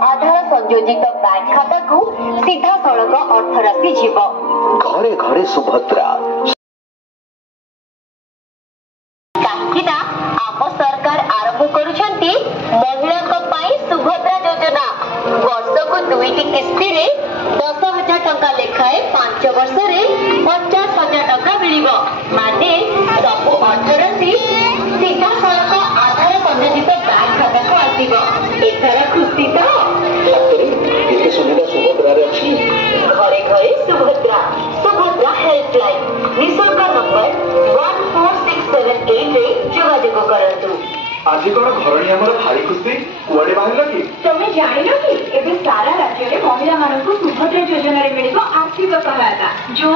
आधार संयोजित बैंक खाता को सीधा सड़क अर्थराशि जीव। घरे घरे सुभद्रा काहिना आम सरकार आरंभ करुछंती महिला को पाई सुभद्रा योजना। वर्ष को 2टी किस्ती रे 10,000 टंका लेखाए 5 वर्ष रे 50,000 टंका मिलिबो। माने सबु अर्थराशि सीधा सड़क आधार संयोजित बैंक खाता को आसीबो। एथरा खुशी तो एते सुविधा सुभद्रा रे अछि। घरे घरे सुभद्रा सुभद्रा हेल्पलाइन निशुल्क नंबर 14678 रे जोगाजोग करंतु। आज कौन घर नियमर भारी खुशी कुआड़े बाहर कि तुम्हें जान कि एबे सारा राज्य में महिला मानक सुभद्रा योजना रे मिलिबो आर्थिक सहायता जो